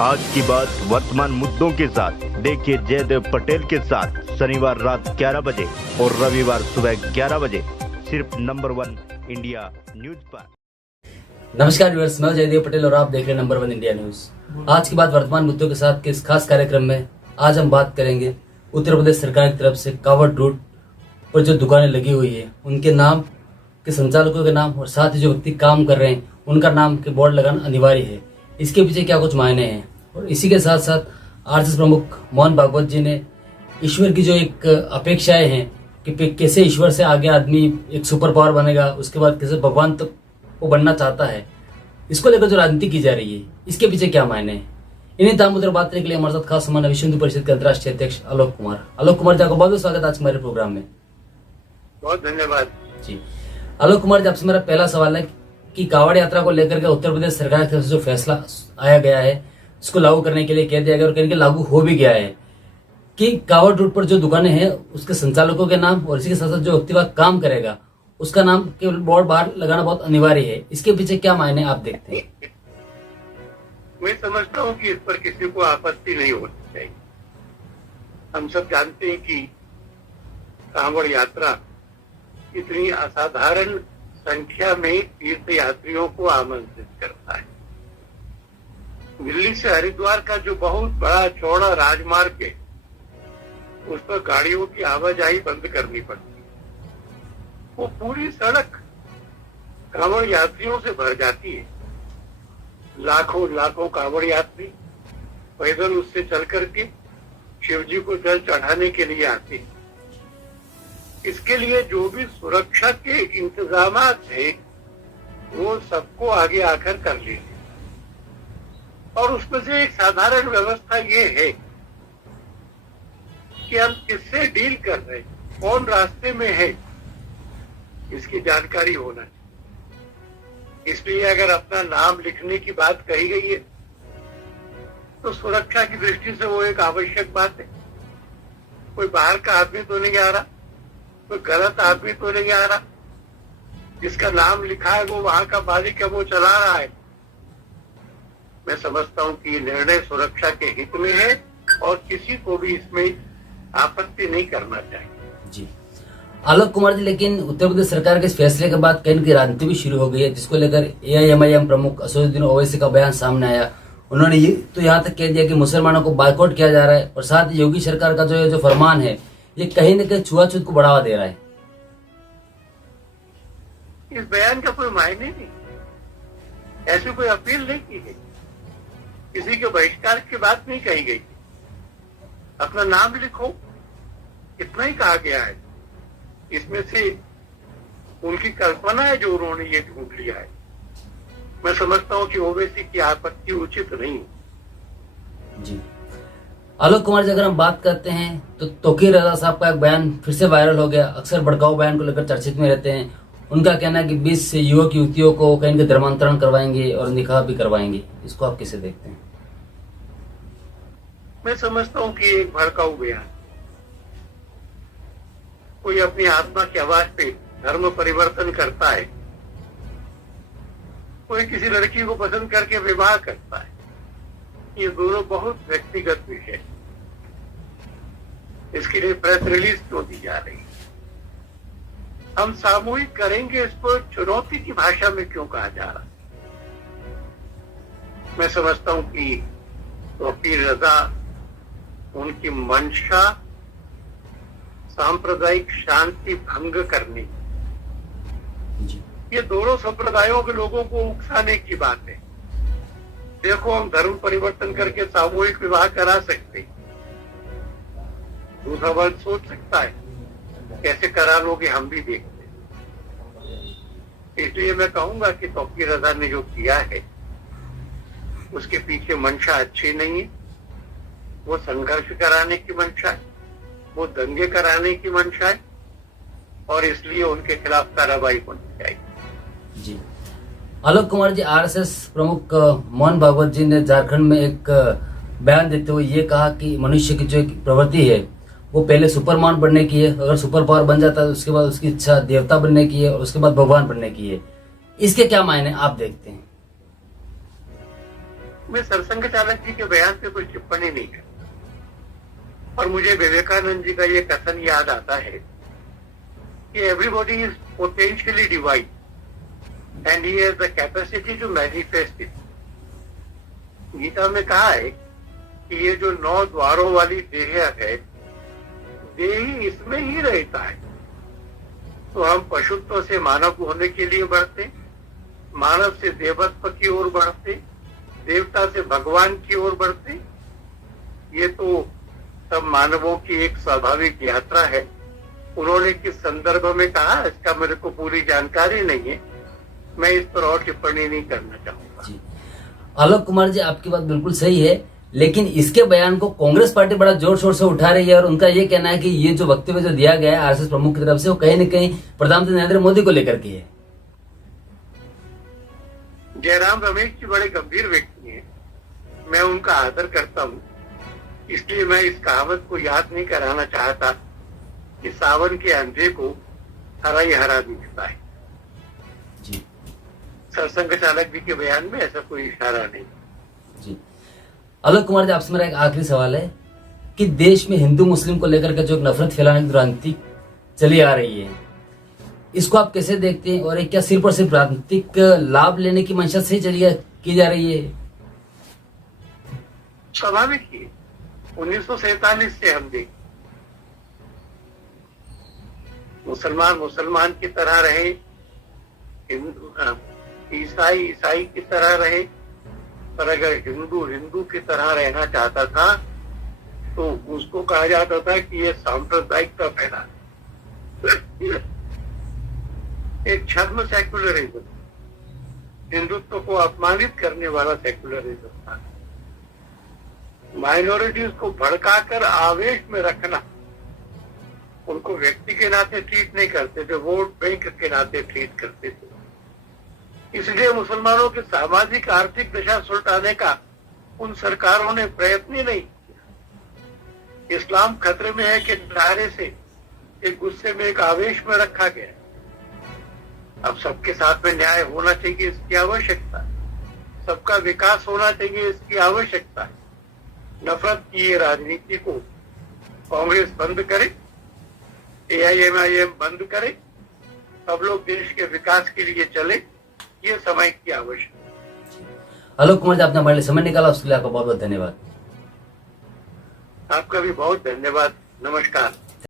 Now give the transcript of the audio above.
आज की बात वर्तमान मुद्दों के साथ देखिए जयदेव पटेल के साथ शनिवार रात 11 बजे और रविवार सुबह 11 बजे सिर्फ नंबर 1 इंडिया न्यूज पर। नमस्कार व्यूअर्स, मैं जयदेव पटेल और आप देख रहे हैं नंबर 1 इंडिया न्यूज। आज की बात वर्तमान मुद्दों के साथ के इस खास कार्यक्रम में आज हम बात करेंगे उत्तर प्रदेश सरकार की तरफ से कावड़ रूट पर जो दुकानें लगी हुई है उनके नाम के संचालकों के नाम और साथ ही जो व्यक्ति काम कर रहे हैं उनका नाम के बोर्ड लगाना अनिवार्य है। इसके पीछे क्या कुछ मायने हैं और इसी के साथ साथ आरएसएस प्रमुख मोहन भागवत जी ने ईश्वर की जो एक अपेक्षाएं हैं कि कैसे ईश्वर से आगे आदमी एक सुपर पावर बनेगा, उसके बाद कैसे भगवान तक वो बनना चाहता है, इसको लेकर जो राजनीति की जा रही है इसके पीछे क्या मायने हैं, इन्हीं दामोदर बात करने के लिए हमारे साथ खास मेहमान विश्व हिंदू परिषद के अंतर्राष्ट्रीय अध्यक्ष आलोक कुमार जी, आपका बहुत बहुत स्वागत है आज हमारे प्रोग्राम में। बहुत धन्यवाद जी। आलोक कुमार जी, आपसे मेरा पहला सवाल है कि कावड़ यात्रा को लेकर के उत्तर प्रदेश सरकार की तरफ से जो फैसला आया गया है इसको लागू करने के लिए कह दिया गया और कहीं लागू हो भी गया है कि कावड़ रूट पर जो दुकानें हैं उसके संचालकों के नाम और इसी के साथ साथ जो व्यक्ति वहां काम करेगा उसका नाम केवल बोर्ड बाहर लगाना बहुत अनिवार्य है। इसके पीछे क्या मायने आप देखते हैं? मैं समझता हूँ कि इस पर किसी को आपत्ति नहीं होनी चाहिए। हम सब जानते हैं कि कांवड़ यात्रा इतनी असाधारण संख्या में तीर्थ यात्रियों को आमंत्रित करता है। दिल्ली से हरिद्वार का जो बहुत बड़ा चौड़ा राजमार्ग है उस पर गाड़ियों की आवाजाही बंद करनी पड़ती है। वो पूरी सड़क कांवड़ यात्रियों से भर जाती है। लाखों कांवड़ यात्री पैदल उससे चल करके शिव जी को जल चढ़ाने के लिए आते हैं। इसके लिए जो भी सुरक्षा के इंतजाम थे वो सबको आगे आकर कर लिए और उसमें से एक साधारण व्यवस्था ये है कि हम किससे डील कर रहे हैं, कौन रास्ते में है, इसकी जानकारी होना चाहिए। इसलिए अगर अपना नाम लिखने की बात कही गई है तो सुरक्षा की दृष्टि से वो एक आवश्यक बात है। कोई बाहर का आदमी तो नहीं आ रहा, कोई गलत आदमी तो नहीं आ रहा। जिसका नाम लिखा है वो वहां का मालिक है, वो चला रहा है। मैं समझता हूं कि ये निर्णय सुरक्षा के हित में है और किसी को भी इसमें आपत्ति नहीं करना चाहिए। जी आलोक कुमार जी, लेकिन उत्तर प्रदेश सरकार के इस फैसले के बाद कहीं की राजनीति भी शुरू हो गई है जिसको लेकर AIMIM प्रमुख असदुद्दीन ओवैसी का बयान सामने आया। उन्होंने ये तो यहाँ तक कह दिया कि मुसलमानों को बायकॉट किया जा रहा है और साथ ही योगी सरकार का जो फरमान है ये कहीं न कहीं छुआछूत को बढ़ावा दे रहा है। इस बयान का कोई मायने नहीं, ऐसी कोई अपील नहीं की गई, किसी के बहिष्कार की बात नहीं कही गई। अपना नाम लिखो, इतना ही कहा गया है। इसमें से उनकी कल्पना है जो उन्होंने ये ढूंढ लिया है। मैं समझता हूं कि ओवैसी की आपत्ति उचित नहीं जी। आलोक कुमार जी, अगर हम बात करते हैं तो तौकीर रजा साहब का एक बयान फिर से वायरल हो गया। अक्सर भड़काऊ बयान को लेकर चर्चित में रहते हैं। उनका कहना है कि 20 से युवक युवतियों को कहीं धर्मांतरण करवाएंगे और निकाह भी करवाएंगे। इसको आप कैसे देखते हैं? मैं समझता हूं कि एक भड़काऊ बयान, कोई अपनी आत्मा की आवाज पे धर्म परिवर्तन करता है, कोई किसी लड़की को पसंद करके विवाह करता है, ये दोनों बहुत व्यक्तिगत विषय। इसके लिए प्रेस रिलीज क्यों दी जा रही है? हम सामूहिक करेंगे, इसको चुनौती की भाषा में क्यों कहा जा रहा है? मैं समझता हूं कि तौकीर रजा उनकी मंशा सांप्रदायिक शांति भंग करने, ये दोनों संप्रदायों के लोगों को उकसाने की बात है। देखो, हम धर्म परिवर्तन करके सामूहिक विवाह करा सकते, दूसरा वर्ग सोच सकता है कैसे करा लोगे, हम भी देखते। इसलिए मैं कहूंगा कि तौकीर रजा ने जो किया है उसके पीछे मंशा अच्छी नहीं है। वो संघर्ष कराने की मंशा है, वो दंगे कराने की मंशा है और इसलिए उनके खिलाफ कार्रवाई होनी चाहिए। जी आलोक कुमार जी, आरएसएस प्रमुख मोहन भागवत जी ने झारखंड में एक बयान देते हुए ये कहा कि मनुष्य की जो एक प्रवृत्ति है वो पहले सुपरमैन बनने की है, अगर सुपर पावर बन जाता है तो उसके बाद उसकी इच्छा देवता बनने की है और उसके बाद भगवान बनने की है। इसके क्या मायने आप देखते हैं? मैं सरसंघ चालक जी के बयान पे कोई टिप्पणी नहीं कर, और मुझे विवेकानंद जी का ये कथन याद आता है कि everybody is potentially divine and he has the capacity to manifest it. Gita में कहा है कि ये जो 9 द्वारों वाली देह है, देही इसमें ही रहता है। तो हम पशुत्व से मानव होने के लिए बढ़ते, मानव से देवत्व की ओर बढ़ते, देवता से भगवान की ओर बढ़ते। ये तो सब मानवों की एक स्वाभाविक यात्रा है। उन्होंने किस संदर्भ में कहा इसका मेरे को पूरी जानकारी नहीं है, मैं इस पर और टिप्पणी नहीं करना चाहूंगा। जी, आलोक कुमार जी, आपकी बात बिल्कुल सही है, लेकिन इसके बयान को कांग्रेस पार्टी बड़ा जोर शोर से उठा रही है और उनका ये कहना है कि ये जो वक्तव्य जो दिया गया है आरएसएस प्रमुख की तरफ से, वो कहीं न कहीं प्रधानमंत्री नरेंद्र मोदी को लेकर के है। जयराम रमेश जी बड़े गंभीर व्यक्ति हैं, मैं उनका आदर करता हूं, इसलिए मैं इस कहावत को याद नहीं कराना चाहता कि सावन के अंधे को हरा ही हरा दिखता है। जी, सरसंघ चालक जी के बयान में ऐसा कोई इशारा नहीं। जी, आलोक कुमार जी, आपसे मेरा एक आखिरी सवाल है कि देश में हिंदू मुस्लिम को लेकर के जो नफरत फैलाने की राजनीति चली आ रही है, इसको आप कैसे देखते हैं और क्या सिर्फ और सिर्फ राजनीतिक लाभ लेने की मंशा से की जा रही है? स्वाभाविक ही 1947 से हम देख, मुसलमान मुसलमान की तरह रहे, ईसाई ईसाई की तरह रहे, पर अगर हिंदू हिंदू की तरह रहना चाहता था तो उसको कहा जाता था कि ये सांप्रदायिकता फैला, एक छद्म सेक्युलरिज्म, हिंदुत्व को अपमानित करने वाला सेक्युलरिज्म था। माइनॉरिटीज को भड़काकर आवेश में रखना, उनको व्यक्ति के नाते ट्रीट नहीं करते थे, वोट बैंक के नाते ट्रीट करते थे। इसलिए मुसलमानों की सामाजिक आर्थिक दशा सुलटाने का उन सरकारों ने प्रयत्न ही नहीं किया। इस्लाम खतरे में है कि नारे से, एक गुस्से में, एक आवेश में रखा गया। अब सबके साथ में न्याय होना चाहिए, इसकी आवश्यकता है। सबका विकास होना चाहिए, इसकी आवश्यकता है। नफरत की ये राजनीति को कांग्रेस बंद करे, AIMIM बंद करे, सब लोग देश के विकास के लिए चले, ये समय की आवश्यकता है। आलोक कुमार जी, आपने हमारे लिए समय निकाला, उसके लिए आपका बहुत बहुत धन्यवाद। आपका भी बहुत धन्यवाद। नमस्कार।